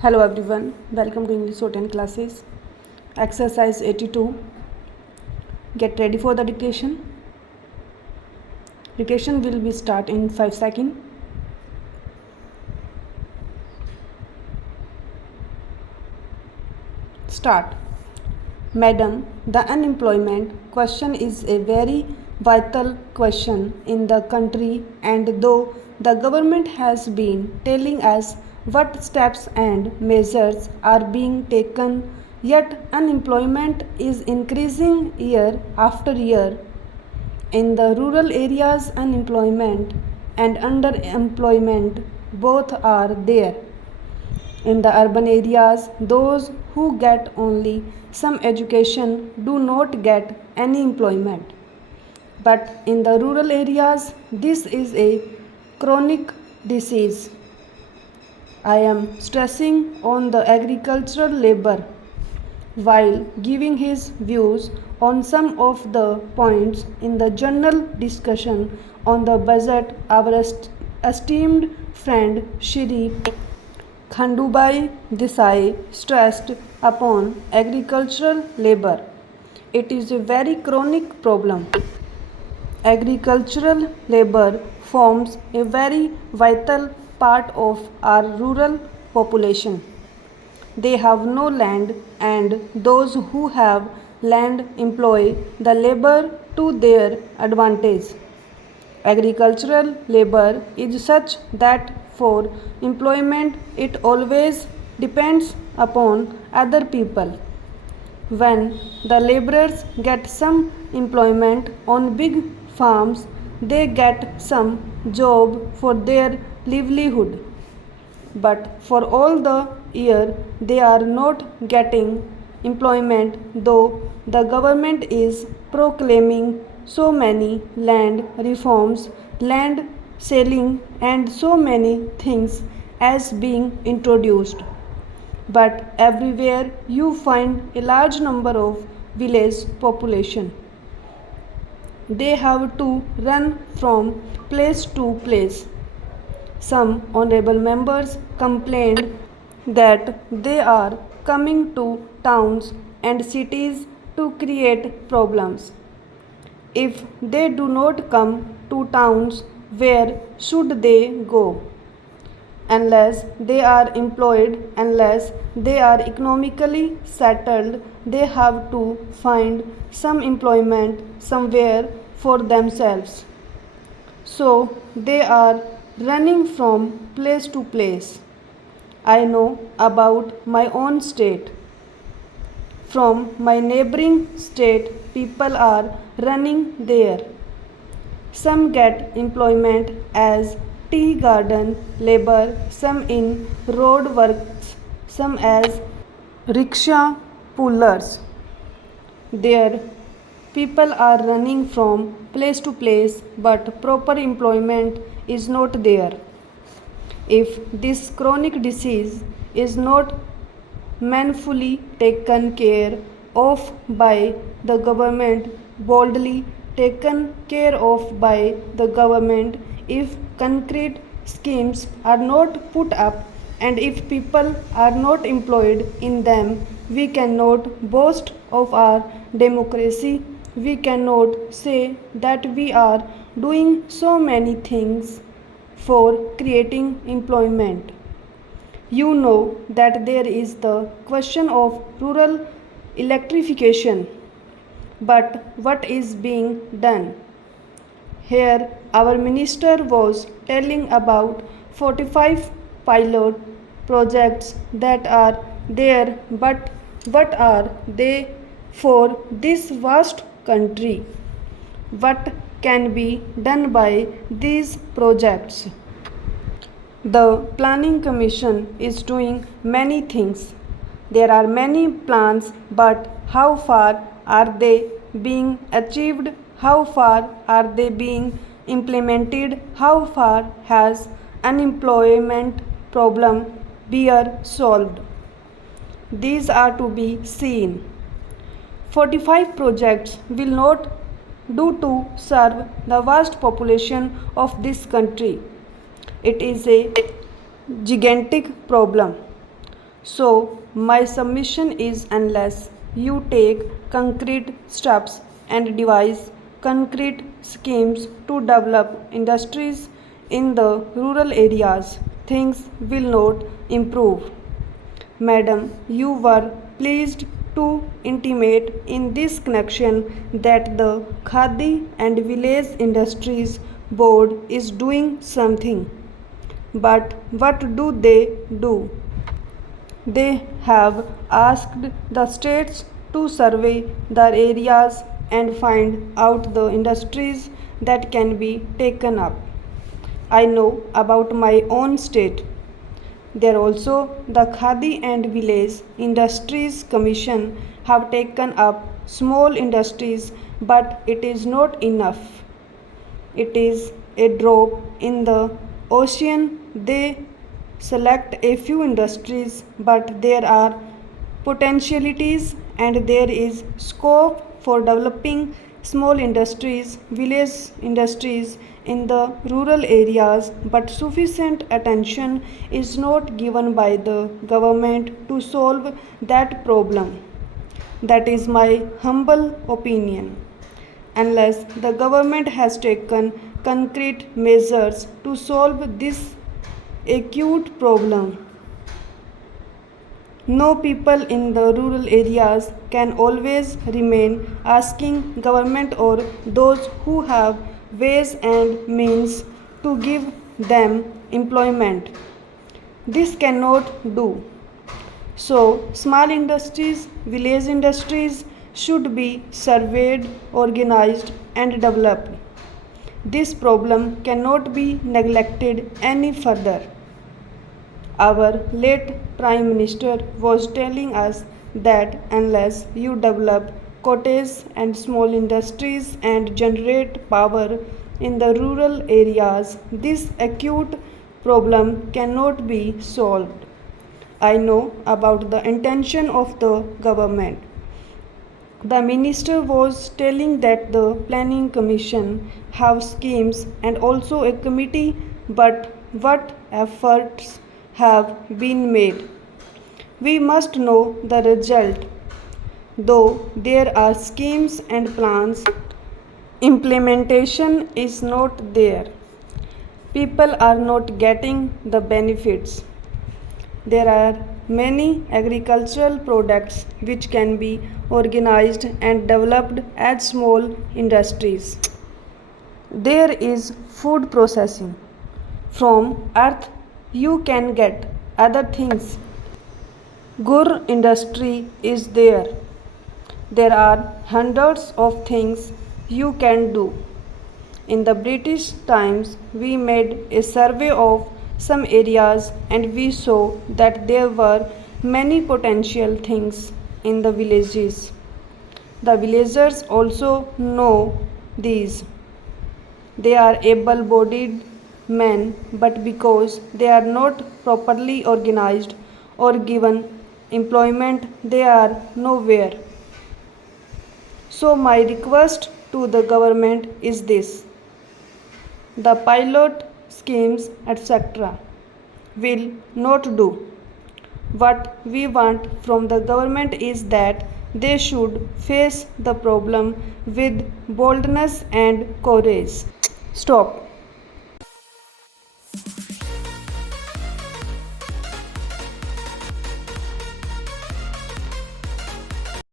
Hello everyone, welcome to English Shorthand classes. Exercise 82. Get ready for the dictation. Dictation will be start in 5 seconds. Start. Madam, the unemployment question is a very vital question in the country, and though the government has been telling us what steps and measures are being taken, yet unemployment is increasing year after year. In the rural areas, unemployment and underemployment both are there. In the urban areas, those who get only some education do not get any employment. But in the rural areas, this is a chronic disease. I am stressing on the agricultural labor while giving his views on some of the points in the general discussion on the budget. Our esteemed friend Shri Khandubai Desai stressed upon agricultural labor. It is a very chronic problem. Agricultural labor forms a very vital part of our rural population. They have no land, and those who have land employ the labor to their advantage. Agricultural labor is such that for employment it always depends upon other people. When the laborers get some employment on big farms, they get some job for their livelihood. But for all the year they are not getting employment, though the government is proclaiming so many land reforms, land selling, and so many things as being introduced. But everywhere you find a large number of village population. They have to run from place to place. Some honorable members complained that they are coming to towns and cities to create problems. If they do not come to towns, where should they go? Unless they are employed, unless they are economically settled, they have to find some employment somewhere for themselves. So they are running from place to place. I know about my own state. From my neighboring state, people are running there. Some get employment as tea garden labor, some in road works, some as rickshaw pullers. There, people are running from place to place, but proper employment is not there. If this chronic disease is not manfully taken care of by the government, boldly taken care of by the government, if concrete schemes are not put up, and if people are not employed in them, we cannot boast of our democracy. We cannot say that we are doing so many things for creating employment. You know that there is the question of rural electrification. But what is being done? Here, our minister was telling about 45 pilot projects that are there, but what are they for this vast country? What can be done by these projects? The Planning Commission is doing many things. There are many plans, but how far are they being achieved? How far are they being implemented? How far has unemployment problem been solved? These are to be seen. 45 projects will not do to serve the vast population of this country. It is a gigantic problem. So my submission is, unless you take concrete steps and devise concrete schemes to develop industries in the rural areas, things will not improve. Madam, you were pleased to intimate in this connection that the Khadi and Village Industries Board is doing something. But what do they do? They have asked the states to survey their areas and find out the industries that can be taken up. I know about my own state. There also the Khadi and Village Industries Commission have taken up small industries, but it is not enough. It is a drop in the ocean. They select a few industries, but there are potentialities and there is scope for developing small industries, village industries in the rural areas, but sufficient attention is not given by the government to solve that problem. That is my humble opinion. Unless the government has taken concrete measures to solve this acute problem, no people in the rural areas can always remain asking government or those who have ways and means to give them employment. This cannot do. So, small industries, village industries should be surveyed, organized, and developed. This problem cannot be neglected any further. Our late Prime Minister was telling us that unless you develop cottage and small industries and generate power in the rural areas, this acute problem cannot be solved. I know about the intention of the government. The minister was telling that the planning commission have schemes and also a committee, but what efforts have been made? We must know the result. Though there are schemes and plans, implementation is not there. People are not getting the benefits. There are many agricultural products which can be organized and developed as small industries. There is food processing. From earth you can get other things. Gur industry is there. There are hundreds of things you can do. In the British times, we made a survey of some areas and we saw that there were many potential things in the villages. The villagers also know these. They are able bodied men, but because they are not properly organized or given employment, they are nowhere. So, my request to the government is this: the pilot schemes, etc., will not do. What we want from the government is that they should face the problem with boldness and courage. Stop.